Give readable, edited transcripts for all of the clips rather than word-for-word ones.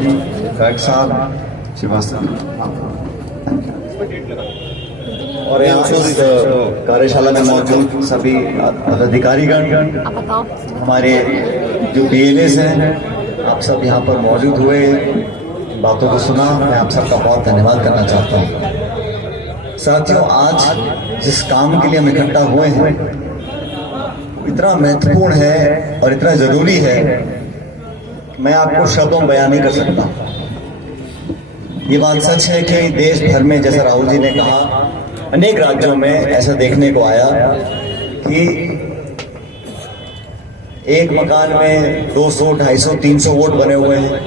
जी, गर्ग साहब, श्रीवास्तव और यहाँ इस कार्यशाला में मौजूद सभी अधिकारीगण, हमारे जो BLAs हैं, आप सब यहाँ पर मौजूद हुए, बातों को सुना। मैं आप सबका बहुत धन्यवाद करना चाहता हूँ। साथियों, आज जिस काम के लिए हम इकट्ठा हुए हैं इतना महत्वपूर्ण है और इतना जरूरी है, मैं आपको शब्दों में बयान नहीं कर सकता। ये बात सच है कि देश भर में, जैसा राहुल जी ने कहा, अनेक राज्यों में ऐसा देखने को आया कि एक मकान में 200, 250, 300 वोट बने हुए हैं।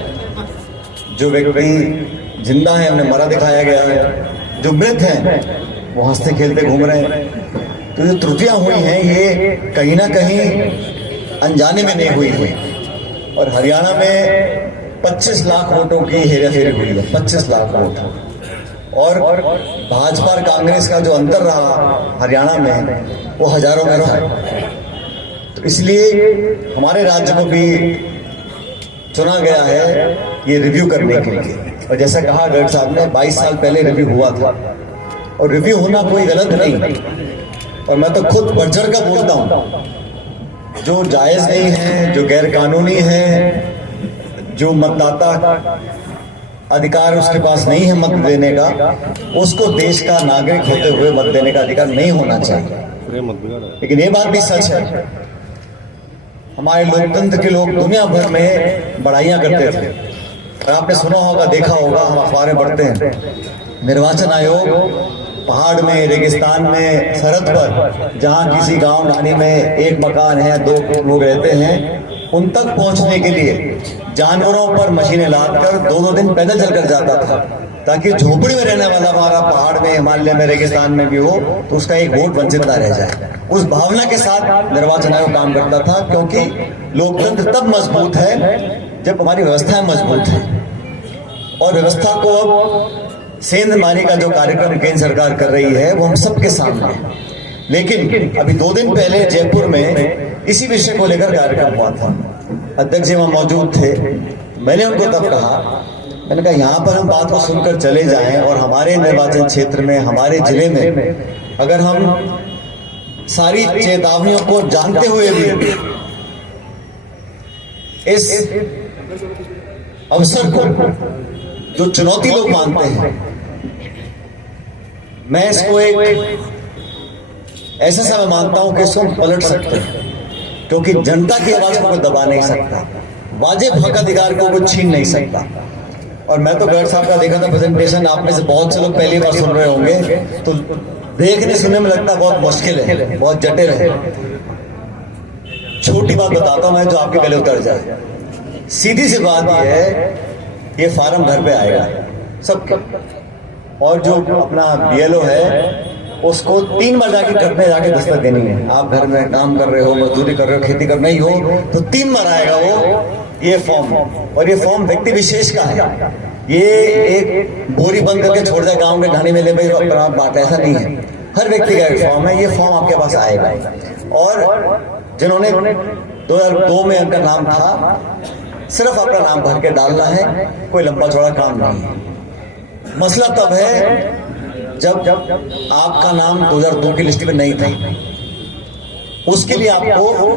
जो व्यक्ति जिंदा है उन्हें मरा दिखाया गया है, जो मृत हैं वो हंसते खेलते घूम रहे हैं। तो जो त्रुटियां हुई हैं ये कहीं ना कहीं अनजाने में नहीं हुई है। और हरियाणा में 25 लाख वोटों की हेराफेरी हुई है, 25 लाख वोट। और भाजपा और कांग्रेस का जो अंतर रहा हरियाणा में वो हजारों में था। तो इसलिए हमारे राज्य को भी चुना गया है ये रिव्यू करने के लिए। और जैसा कहा गर्ग साहब ने, 22 साल पहले रिव्यू हुआ था और रिव्यू होना कोई गलत नहीं। और मैं तो खुद बढ़ चढ़ कर बोलता हूँ, जो जायज नहीं है, जो गैर कानूनी है, जो मतदाता अधिकार उसके पास नहीं है मत देने का, उसको देश का नागरिक होते हुए मत देने का अधिकार नहीं होना चाहिए। लेकिन ये बात भी सच है, हमारे लोकतंत्र के लोग दुनिया भर में बड़ाइयां करते थे। और आपने सुना होगा, देखा होगा, हम अखबारें पढ़ते हैं, निर्वाचन आयोग पहाड़ में, रेगिस्तान में, सरहद पर, जहां किसी गांव ढाणी में एक मकान है, 2 लोग रहते हैं, उन तक पहुंचने के लिए जानवरों पर मशीनें लादकर 2-2 दिन पैदल चलकर जाता था, ताकि झोपड़ी में रहने वाला हमारा पहाड़ में, हिमालय में, रेगिस्तान में भी हो तो उसका एक वोट वंचित ना रह जाए। उस भावना के साथ निर्वाचन आयोग काम करता था, क्योंकि लोकतंत्र तब मजबूत है जब हमारी व्यवस्थाएं मजबूत है। और व्यवस्था को अब सेंध मारने का जो कार्यक्रम केंद्र सरकार कर रही है वो हम सबके सामने है। लेकिन अभी 2 दिन पहले जयपुर में इसी विषय को लेकर कार्यक्रम हुआ था। अध्यक्ष जी वहां मौजूद थे। मैंने उनको तब कहा, मैंने कहा यहाँ पर हम बात को सुनकर चले जाएं और हमारे निर्वाचन क्षेत्र में, हमारे जिले में अगर हम सारी चेतावनियों को जानते हुए भी इस अवसर को जो चुनौती लोग मानते हैं, मैं इसको एक ऐसे समय मानता हूं कि इसको हम पलट सकते हैं, क्योंकि जनता की आवाज को कोई दबा नहीं सकता, वाजिब हक अधिकार को कोई छीन नहीं सकता। और मैं तो गर्ग साहब का देखा था प्रेजेंटेशन, आप में से बहुत से लोग पहली बार सुन रहे होंगे, तो देखने सुनने में लगता बहुत मुश्किल है, बहुत जटिल है। छोटी बात बताता हूं मैं जो आपके गले उतर जाए। सीधी सी बात यह है, ये फार्म घर पे आएगा सबके, और जो अपना BLO है उसको 3 बार जाके दस्तक देनी है। आप घर में काम कर रहे हो, मजदूरी कर रहे हो, खेती कर नहीं हो, तो 3 बार आएगा वो ये फॉर्म। और ये फॉर्म व्यक्ति विशेष का है, ये एक बोरी बंद करके छोड़ जाए गांव में ढाणी में ले भाई बात, ऐसा नहीं है। हर व्यक्ति का फॉर्म है, ये फॉर्म आपके पास आएगा। और जिन्होंने 2002 में उनका नाम था, सिर्फ अपना नाम भर के डालना है, कोई लंबा चौड़ा काम नहीं है। मसला तब है जब आपका नाम 2002 की लिस्ट में नहीं था, उसके लिए आपको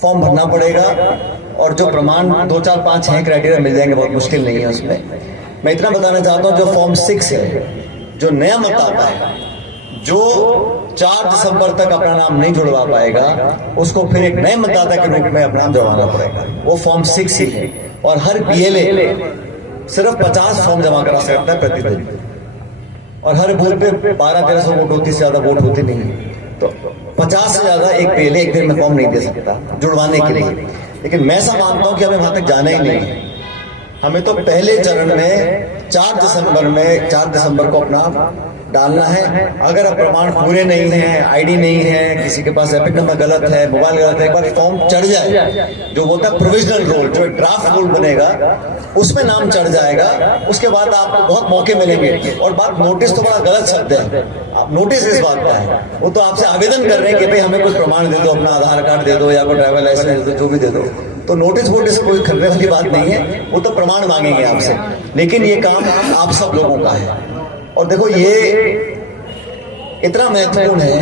फॉर्म भरना पड़ेगा। और जो प्रमाण 2, 4, 5, 6 क्राइटेरिया मिल जाएंगे, बहुत मुश्किल नहीं है उसमें। मैं इतना बताना चाहता हूं, जो फॉर्म 6 है, जो नया मतदाता है, जो 4 दिसंबर तक अपना नाम नहीं जुड़वा पाएगा, उसको फिर एक नए मतदाता के रूप में अपना नाम जुड़वाना पड़ेगा। वो फॉर्म 6 ही है। और हर BLA सिर्फ 50 फॉर्म जमा करा सकता है प्रतिदिन, और हर बूथ पे 1200-1300 वोट होती, से ज्यादा वोट होती नहीं है। तो 50 से ज्यादा एक BLA एक दिन में फॉर्म नहीं दे सकता जुड़वाने के लिए। लेकिन मैं ऐसा मानता हूं कि हमें वहां तक जाना ही नहीं है। हमें तो पहले चरण में 4 दिसंबर को अपना डालना है। अगर अब प्रमाण पूरे नहीं है, ID नहीं है, किसी के पास एपिक नंबर गलत है, मोबाइल गलत है, एक बार फॉर्म चढ़ जाए, जो बोलता है प्रोविजनल रोल, जो ड्राफ्ट रोल बनेगा उसमें नाम चढ़ जाएगा, उसके बाद आपको बहुत मौके मिलेंगे। और बात नोटिस तो बड़ा गलत शब्द है, आप नोटिस इस बात का है, वो तो आपसे आवेदन कर रहे हैं कि भाई हमें कुछ प्रमाण दे दो, अपना आधार कार्ड दे दो या कोई ड्राइवर लाइसेंस दे दो, जो भी दे दो। तो नोटिस वोटिस कोई खरीदने वाली बात नहीं है, वो तो प्रमाण मांगेंगे आपसे, लेकिन ये काम आप सब लोगों का है। और देखो ये इतना महत्वपूर्ण है,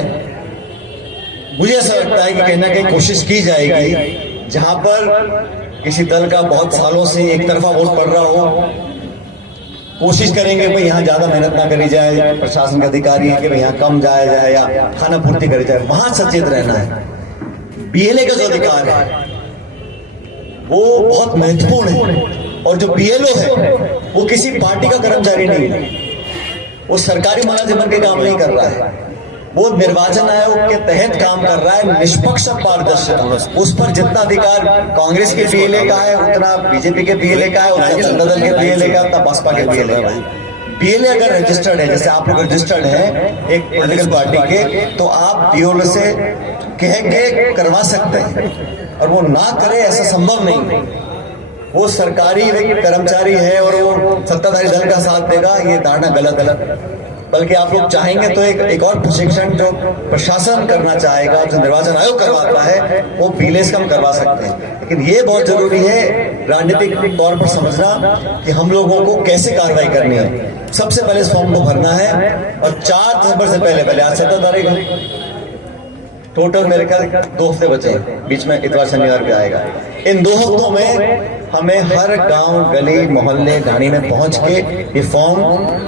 मुझे ऐसा लगता है कि कहीं ना कहीं कोशिश की जाएगी जहां पर किसी दल का बहुत सालों से एक तरफा वोट पड़ रहा हो, कोशिश करेंगे भाई यहाँ ज्यादा मेहनत ना करी जाए, प्रशासन के अधिकारी है कि भाई यहाँ कम जाया जाए या खाना पूर्ति करी जाए, वहां सचेत रहना है। बीएलए का जो अधिकार है वो बहुत महत्वपूर्ण है, और जो बीएलओ है वो किसी पार्टी का कर्मचारी नहीं है, वो सरकारी मुलाजिमन के काम नहीं कर रहा है, वो निर्वाचन आयोग के तहत काम कर रहा है, निष्पक्ष पारदर्शिता। उस पर जितना अधिकार कांग्रेस के बीएलए का है, उतना बीजेपी के बीएलए का है, उतना जनता दल के बीएलए का, उतना बसपा के बीएलए का है। बीएलए अगर रजिस्टर्ड है, जैसे आप लोग रजिस्टर्ड है एक पॉलिटिकल पार्टी के, तो आप बीएलओ से कह के करवा सकते हैं, और वो ना करे ऐसा संभव नहीं। वो सरकारी कर्मचारी है और वो सत्ताधारी दल का साथ देगा, ये धारणा गलत। बल्कि आप लोग चाहेंगे तो एक और प्रशिक्षण जो प्रशासन करना चाहेगा, जो निर्वाचन आयोग करवाता है, वो बीएलए से हम करवा सकते हैं। लेकिन ये बहुत जरूरी है राजनीतिक तौर पर समझना कि हम लोगों को कैसे कार्रवाई करनी है। सबसे पहले इस फॉर्म को भरना है, और 4 दिसंबर से पहले आज 17 तारीख है, टोटल मेरे ख्याल 2 हफ्ते बचे, बीच में इतवार शनिवार भी आएगा। इन 2 हफ्तों में हमें हर गांव, गली, मोहल्ले, ढाणी में पहुंच के ये फॉर्म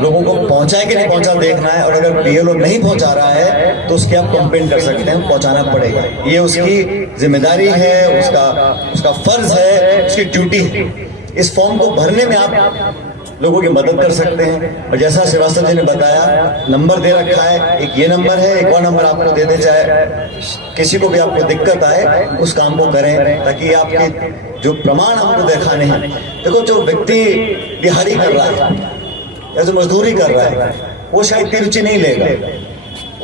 लोगों को पहुंचाए कि नहीं पहुंचा देखना है, और अगर बीएलओ नहीं पहुंचा रहा है तो उसकी आप कंप्लेन कर सकते हैं, पहुंचाना पड़ेगा। ये उसकी जिम्मेदारी है, उसका फर्ज है, उसकी ड्यूटी है। इस फॉर्म को भरने में आप लोगों की मदद कर सकते हैं, और जैसा श्रीवास्तव जी ने बताया नंबर दे रखा है, एक ये नंबर है, एक और नंबर आपको दे दे, चाहे किसी को भी आपको दिक्कत आए उस काम को करें, ताकि आपके जो प्रमाण हमको दिखाने हैं। देखो जो व्यक्ति दिहाड़ी कर रहा है या जो मजदूरी कर रहा है, वो शायद इतनी रुचि नहीं लेगा,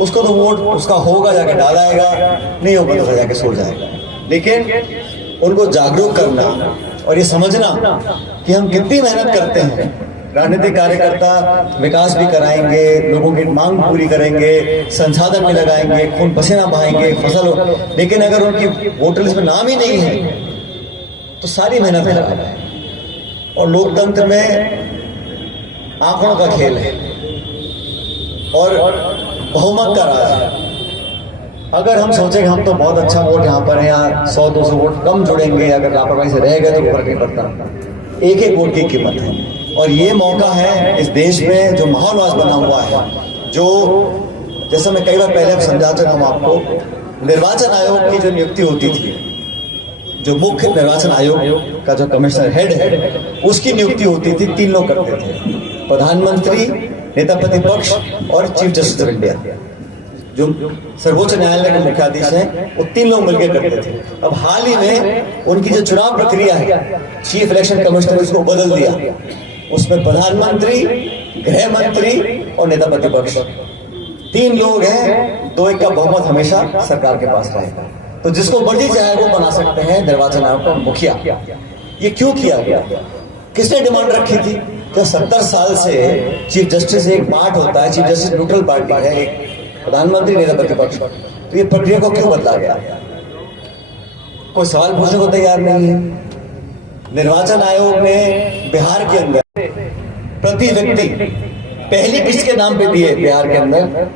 उसको तो वोट उसका होगा जाके डालाएगा, नहीं होगा तो जाके सो जाएगा। लेकिन उनको जागरूक करना और ये समझना कि हम कितनी मेहनत करते हैं, राजनीतिक कार्यकर्ता विकास भी कराएंगे, लोगों की मांग पूरी करेंगे, संसाधन भी लगाएंगे, खून पसीना बहाएंगे, फसल हो, लेकिन अगर उनकी वोटर लिस्ट में नाम ही नहीं है तो सारी मेहनत खराब है। और लोकतंत्र में आंकड़ों का खेल है और बहुमत का राज है। अगर हम सोचें कि हम तो बहुत अच्छा वोट यहाँ पर है, यहाँ 100-200 वोट कम जुड़ेंगे, अगर लापरवाही से रह गए तो फर्क नहीं पड़ता। एक वोट की कीमत है, और ये मौका है इस देश में जो माहौल आज बना हुआ है, जो जैसा मैं कई बार पहले समझा चुका हूं आपको, निर्वाचन आयोग की जो नियुक्ति होती थी, जो मुख्य निर्वाचन आयोग का जो कमिश्नर हेड है, उसकी नियुक्ति होती थी 3 लोग करते थे, प्रधानमंत्री, नेता प्रतिपक्ष और चीफ जस्टिस ऑफ इंडिया। जो सर्वोच्च न्यायालय के मुख्याधीश हैं, वो 3 लोग मिलकर करते थे। अब हाल ही में उनकी जो चुनाव प्रक्रिया है, चीफ इलेक्शन कमिश्नर उसको बदल दिया, उसमें प्रधानमंत्री, गृह मंत्री और नेता प्रतिपक्ष 3 लोग हैं, 2-1 का बहुमत हमेशा सरकार के पास रहेगा। तो जिसको मर्जी चाहे वो बना सकते हैं निर्वाचन आयोग का मुखिया। ये क्यों किया गया? किसने डिमांड रखी थी? जब 70 साल से चीफ जस्टिस एक पार्ट होता है, चीफ जस्टिस न्यूट्रल पार्टी है, एक प्रधानमंत्री, नेता प्रतिपक्ष, तो ये प्रक्रिया को क्यों बदला गया? कोई सवाल पूछने को तैयार नहीं है। निर्वाचन आयोग ने बिहार के अंदर प्रति व्यक्ति पहली किस्त के नाम पे दिए बिहार के अंदर,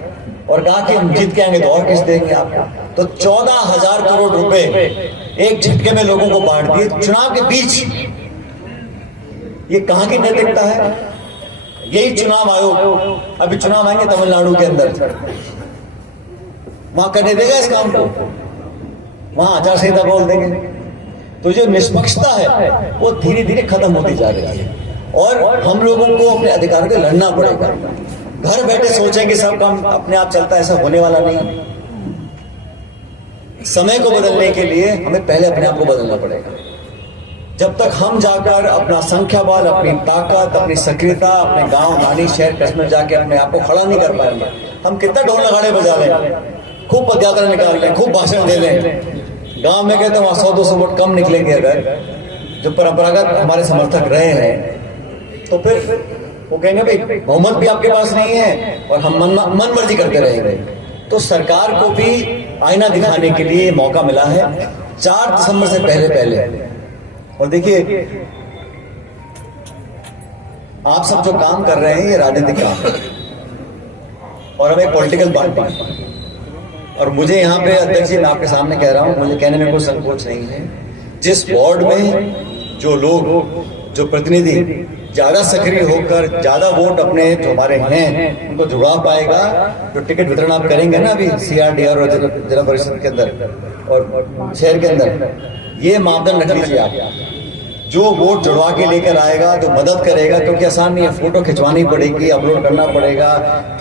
और कहा कि हम जीत के आएंगे तो और किस्त देंगे आपको। तो 14,000 करोड़ रुपए एक झटके में लोगों को बांट दिए चुनाव के बीच। ये कहां की नैतिकता है? यही चुनाव आयोग, अभी चुनाव आएंगे तमिलनाडु के अंदर, वहां करने देगा इस काम को? वहां आचार संहिता बोल देंगे। तो जो निष्पक्षता है वो धीरे धीरे खत्म होती जा रही है, और हम लोगों को अपने अधिकारों के लड़ना पड़ेगा। घर बैठे सोचेंगे सब काम अपने आप चलता है, ऐसा होने वाला नहीं। समय को बदलने के लिए हमें पहले अपने आप को बदलना पड़ेगा। जब तक हम जाकर अपना संख्या बल, अपनी ताकत, अपनी सक्रियता अपने गांव, नानी, शहर, कस्बे में जाके अपने आप को खड़ा नहीं कर पाएंगे, हम कितना ढोल नगाड़े बजा लें, खूब पदयात्रा निकाल लें, खूब भाषण दे लें, गांव में कहते हैं वहां 100-200 वोट कम निकलेंगे, अगर जो परंपरागत हमारे समर्थक रहे हैं, तो फिर वो कहेंगे भाई बहुमत भी आपके पास नहीं है और हम मन मर्जी करते रहेंगे। तो सरकार को भी आईना दिखाने के लिए मौका मिला है। 4 दिसंबर से पहले और देखिए, आप सब जो काम कर रहे हैं ये राजनीतिक काम है और हम एक पॉलिटिकल पार्टी, और मुझे यहाँ पे अध्यक्ष जी, मैं आपके सामने कह रहा हूँ, मुझे कहने में कोई संकोच नहीं है। जिस वार्ड में जो लोग, जो प्रतिनिधि ज्यादा सक्रिय होकर ज्यादा वोट अपने जो हमारे हैं उनको जुड़ा पाएगा, जो टिकट वितरण आप करेंगे ना अभी CRDR और जिला परिषद के अंदर और शहर के अंदर, ये मापदंड रख लीजिए आप। जो वोट जुड़वा के लेकर आएगा, जो मदद करेगा, क्योंकि आसान नहीं है, फोटो खिंचवानी पड़ेगी, अपलोड करना पड़ेगा,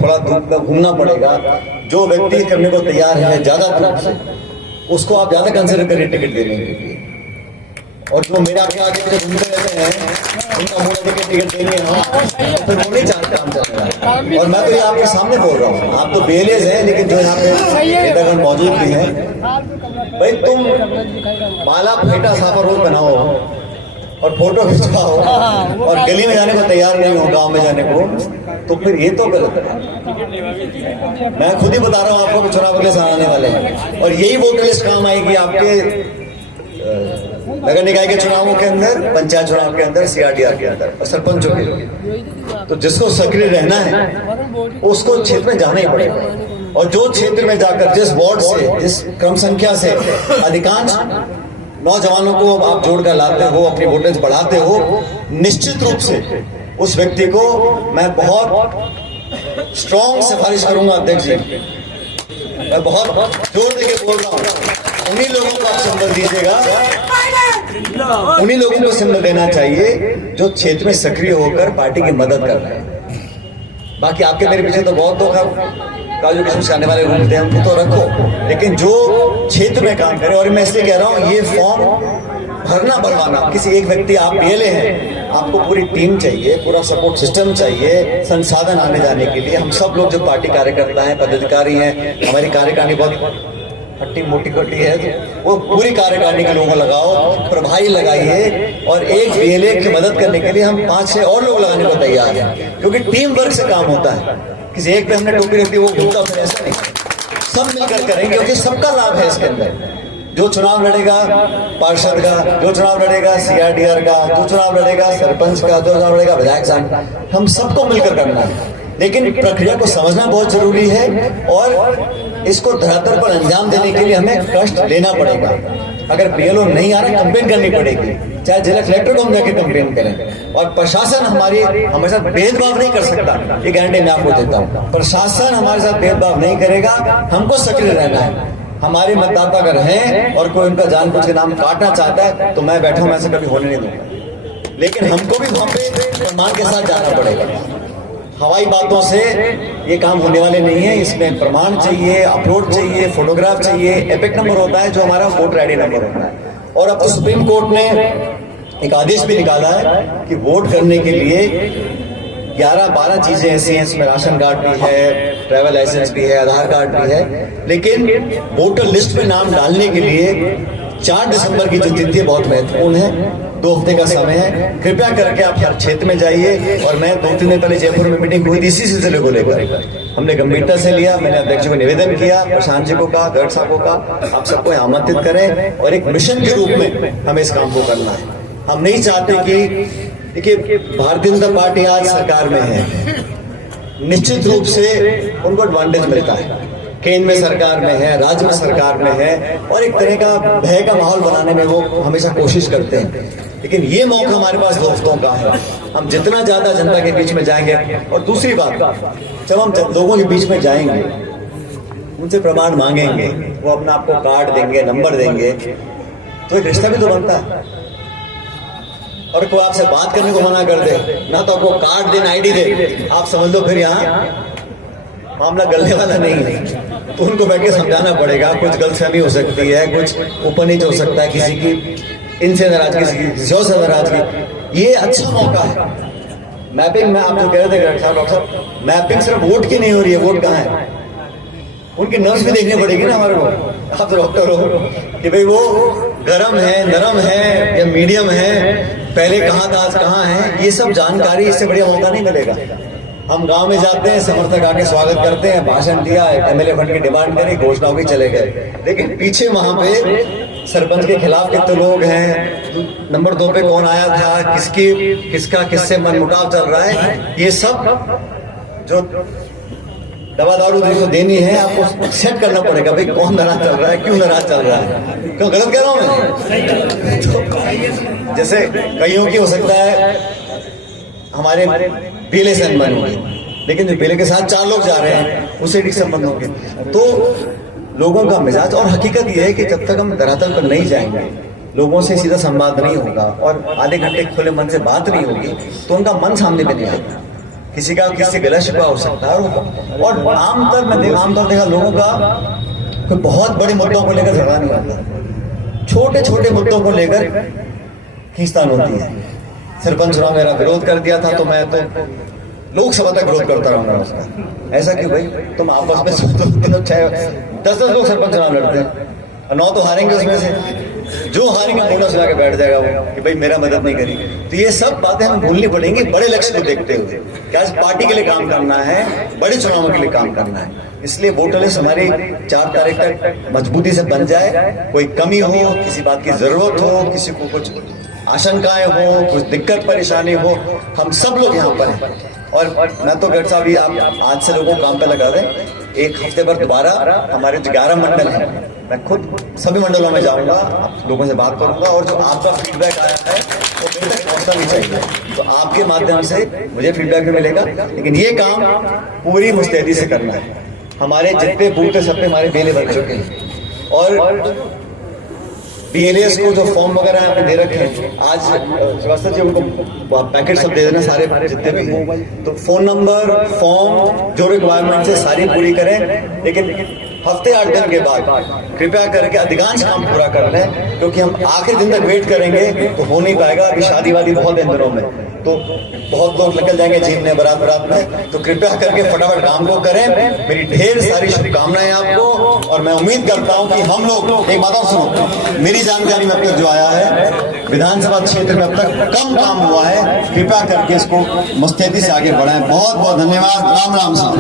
थोड़ा धूप में घूमना पड़ेगा। जो व्यक्ति करने को तैयार है ज्यादा धूप से, उसको आप ज्यादा कंसिडर करिए टिकट देने के लिए। और जो मेरे आपके आगे जो घूमते रहते हैं उनका मूड है कि टिकट देनी है, तो वो नहीं चाहते काम चलेगा। और मैं तो ये आपके सामने बोल रहा हूँ, आप तो BLAs हैं, लेकिन जो यहाँ पे नेतागण मौजूद भी हैं, भाई तुम माला फेटा साफा रोज बनाओ और फोटो खिंचवाओ और गली में जाने को तैयार नहीं हो, गांव में जाने को, तो फिर ये तो गलत है। मैं खुद ही बता रहा हूँ आपको कि चुनाव अगले साल आने वाले हैं, और यही वोटर लिस्ट काम आएगी आपके नगर निकाय के चुनावों के अंदर, पंचायत चुनाव के अंदर, CRDR के अंदर और सरपंचों के। तो जिसको सक्रिय रहना है उसको क्षेत्र में जाना ही पड़ेगा, और जो क्षेत्र में जाकर जिस वार्ड से, जिस क्रम संख्या से अधिकांश नौजवानों को आप जोड़कर लाते हो, अपनी वोटेज बढ़ाते हो, निश्चित रूप से उस व्यक्ति को मैं बहुत स्ट्रॉन्ग सिफारिश करूंगा अध्यक्ष जी, मैं बहुत जोर देके बोल रहा हूँ, उन्हीं लोगों को आप सिंबल दीजिएगा, उन्हीं लोगों को सिंबल देना चाहिए जो क्षेत्र में सक्रिय होकर पार्टी की मदद कर रहे हैं। बाकी आपके मेरे पीछे तो बहुत लोग काजू किशमिश आने वाले घूमते हैं, उनको तो रखो, लेकिन जो क्षेत्र में काम करे। और मैं इसलिए कह रहा हूँ, ये फॉर्म भरना भरवाना किसी एक व्यक्ति, आप BLA हैं, आपको पूरी टीम चाहिए, पूरा सपोर्ट सिस्टम चाहिए, संसाधन आने जाने के लिए। हम सब लोग जो पार्टी कार्यकर्ता हैं, पदाधिकारी हैं, हमारी कार्यकारिणी बहुत हट्टी मोटी कटी है, वो पूरी कार्यकारिणी के लोगों को लगाओ, प्रभारी लगाइए, और एक BLA की मदद करने के लिए हम 5-6 और लोग लगाने को तैयार हैं, क्योंकि टीम वर्क से काम होता है। किसी एक पे हमने टोपी रख दी वो घूमता, फिर ऐसा नहीं, सब मिलकर करेंगे, क्योंकि सबका लाभ है इसके अंदर। जो चुनाव लड़ेगा पार्षद का, जो चुनाव लड़ेगा CRDR का, जो चुनाव लड़ेगा सरपंच का, जो चुनाव लड़ेगा विधायक साहब, हम सबको मिलकर करना है। लेकिन प्रक्रिया को समझना बहुत जरूरी है, और इसको धरातल पर अंजाम देने के लिए हमें कष्ट लेना पड़ेगा। अगर BLO नहीं आ रहा, कंप्लेन करनी पड़ेगी, चाहे जिला कलेक्टर को हम जाके कंप्लेन करें। और प्रशासन हमारे साथ भेदभाव नहीं कर सकता, ये गारंटी मैं आपको देता हूँ। प्रशासन हमारे साथ भेदभाव नहीं करेगा, हमको सक्रिय रहना है। हमारे मतदाता अगर हैं और कोई उनका जानबूझ के नाम काटना चाहता है, तो मैं बैठा हूं, ऐसा कभी होने नहीं दूंगा। लेकिन हमको भी वहां पे प्रमाण के साथ जाना पड़ेगा। हवाई बातों से ये काम होने वाले नहीं है, इसमें प्रमाण चाहिए, अपलोड चाहिए, फोटोग्राफ चाहिए, एपिक नंबर होता है जो हमारा वोटर ID नंबर होता है। और अब तो सुप्रीम कोर्ट ने एक आदेश भी निकाला है कि वोट करने के लिए 11-12 चीजें ऐसी हैं, इसमें राशन कार्ड भी है, ट्रैवल लाइसेंस भी है, आधार कार्ड भी है, लेकिन वोटर लिस्ट में नाम डालने के लिए 4 दिसंबर की जो तिथि बहुत महत्वपूर्ण है, 2 हफ्ते का समय है। कृपया करके आप हर क्षेत्र में जाइए। और मैं 2-3 दिन पहले जयपुर में मीटिंग हुई थी इसी सिलसिले को लेकर, हमने गंभीरता से लिया। मैंने अध्यक्ष को निवेदन किया, प्रशांत जी को कहा, गर्ग साहब को कहा, आप सबको आमंत्रित करें और एक मिशन के रूप में हमें इस काम को करना है। हम नहीं चाहते कि, देखिए, भारतीय जनता पार्टी आज सरकार में है, निश्चित रूप से उनको एडवांटेज मिलता है, केंद्र में सरकार में है, राज्य में सरकार में है, और एक तरह का भय का माहौल बनाने में वो हमेशा कोशिश करते हैं। लेकिन ये मौका हमारे पास दोस्तों का है, हम जितना ज्यादा जनता के बीच में जाएंगे। और दूसरी बात, जब हम लोगों के बीच में जाएंगे, उनसे प्रमाण मांगेंगे, वो अपना आपको कार्ड देंगे, नंबर देंगे, तो एक रिश्ता भी तो बनता है। और कोई आपसे बात करने को मना कर दे ना, तो आपको कार्ड दे, ID दे, आप समझ लो फिर यहाँ मामला गलने वाला नहीं है। तो उनको बैठ के समझाना पड़ेगा, कुछ गलतफहमी हो सकती है, कुछ ऊपर नीचे हो सकता है, किसी की इनसे नाराजगी, किसी और से नाराजगी। ये अच्छा मौका है। मैपिंग में आप जो कह रहे थे डॉक्टर साहब, मैपिंग सिर्फ वोट की नहीं हो रही है, वोट कहाँ है, उनकी नर्व्स भी देखनी पड़ेगी ना हमारे को। आप डॉक्टर हो कि भाई वो गर्म है, नरम है या मीडियम है, पहले कहाँ था आज कहाँ है, ये सब जानकारी, इससे बढ़िया मौका नहीं मिलेगा। हम गांव में जाते हैं, समर्थक आके स्वागत करते हैं, भाषण दिया, MLA फंड की डिमांड करी, घोषणा होगी, चले गए। लेकिन पीछे वहां पे सरपंच के खिलाफ कितने लोग हैं, नंबर 2 पे कौन आया था, किसका किससे मनमुटाव चल रहा है, ये सब जो दवा दारू जिसको देनी है आपको सेट करना पड़ेगा। भाई कौन नाराज चल रहा है, क्यों नाराज चल रहा है, क्यों गलत कह रहा हूं मैं? तो जैसे कईयों की हो सकता है हमारे बेले से अनबन होगी, लेकिन जो बेले के साथ 4 लोग जा रहे हैं उससे ठीक संबंध होंगे। तो लोगों का मिजाज, और हकीकत यह है कि जब तक हम धरातल पर नहीं जाएंगे, लोगों से सीधा संवाद नहीं होगा और आधे घंटे खुले मन से बात नहीं होगी, तो उनका मन सामने पे नहीं आएगा। किसी का किसी गला शिकवा हो सकता है, और आमतौर देखा लोगों का कोई बहुत बड़े मुद्दों को लेकर झगड़ा नहीं होता, छोटे छोटे मुद्दों को लेकर खींचतान होती है। सरपंच चुनाव मेरा विरोध कर दिया था तो मैं तो लोकसभा तक विरोध करता रहूंगा उसका। ऐसा क्यों भाई, तुम आपस में 10 लोग सरपंच चुनाव लड़ते हैं और 9 तो हारेंगे, उसमें से जो हारेंगे दोनों सुना के बैठ जाएगा वो कि भाई मेरा मदद नहीं करी। तो ये सब बातें हमें भूलनी पड़ेंगी बड़े लक्ष्य को देखते हुए। क्या पार्टी के लिए काम करना है, बड़े चुनावों के लिए काम करना है। इसलिए वोटर लिस्ट हमारी 4 तारीख तक मजबूती से बन जाए। कोई कमी हो, किसी बात की जरूरत हो, किसी को कुछ आशंकाएं हो, कुछ दिक्कत परेशानी हो, हम सब लोग यहाँ पर हैं। और मैं तो डॉक्टर साहब ये आप आज से लोगों को काम पे लगा दें। एक हफ्ते पर दोबारा हमारे जो 11 मंडल हैं, मैं खुद सभी मंडलों में जाऊंगा, आप लोगों से बात करूंगा, और जो आपका फीडबैक आया है वो मेरे तक पहुंचना भी चाहिए। तो आपके माध्यम से मुझे फीडबैक भी मिलेगा, लेकिन ये काम पूरी मुस्तैदी से करना है। हमारे जितने बूथ है सब पे हमारे बेले बन चुके हैं, और BLAs को जो फॉर्म वगैरह आपने दे रखे हैं, आज श्रीवास्तव जी उनको पैकेट सब दे देना सारे जितने भी हैं। तो फोन नंबर, फॉर्म, जो रिक्वायरमेंट है सारी पूरी करें, लेकिन हफ्ते 8 दिन के बाद कृपया करके अधिकांश काम पूरा कर लें, क्योंकि हम आखिरी दिन तक वेट करेंगे तो हो नहीं पाएगा। अभी शादी वादी बहुत है इन दिनों में, तो बहुत लोग निकल जाएंगे जीप में, बारात में। तो कृपया करके फटाफट काम को करें। मेरी ढेर सारी शुभकामनाएं आपको, और मैं उम्मीद करता हूं कि हम लोग, एक बात और सुनो, मेरी जानकारी में अब तक जो आया है विधानसभा क्षेत्र में अब तक कम काम हुआ है। कृपया करके इसको मुस्तैदी से आगे बढ़ाएं। बहुत बहुत धन्यवाद। राम राम साहब।